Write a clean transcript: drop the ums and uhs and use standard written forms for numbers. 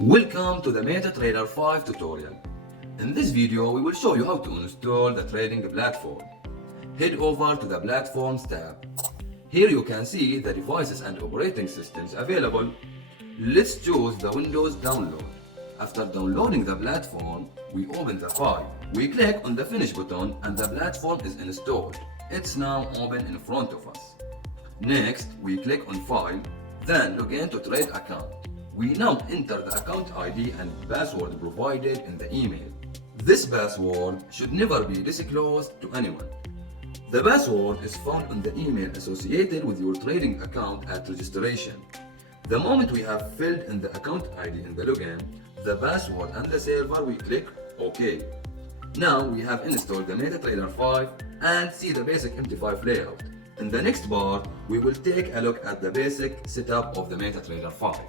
Welcome to the Metatrader 5 tutorial. In this video, we will show you how to install the trading platform. Head over to the Platforms tab. Here you can see the devices and operating systems available. Let's choose the Windows download. After downloading the platform, we open the file. We click on the Finish button and the platform is installed. It's now open in front of us. Next, we click on File, then log in to Trade Account. We now enter the account ID and password provided in the email. This password should never be disclosed to anyone. The password is found in the email associated with your trading account at registration. The moment we have filled in the account ID in the login, the password and the server, we click OK. Now we have installed the Metatrader 5 and see the basic MT5 layout. In the next part, we will take a look at the basic setup of the Metatrader 5.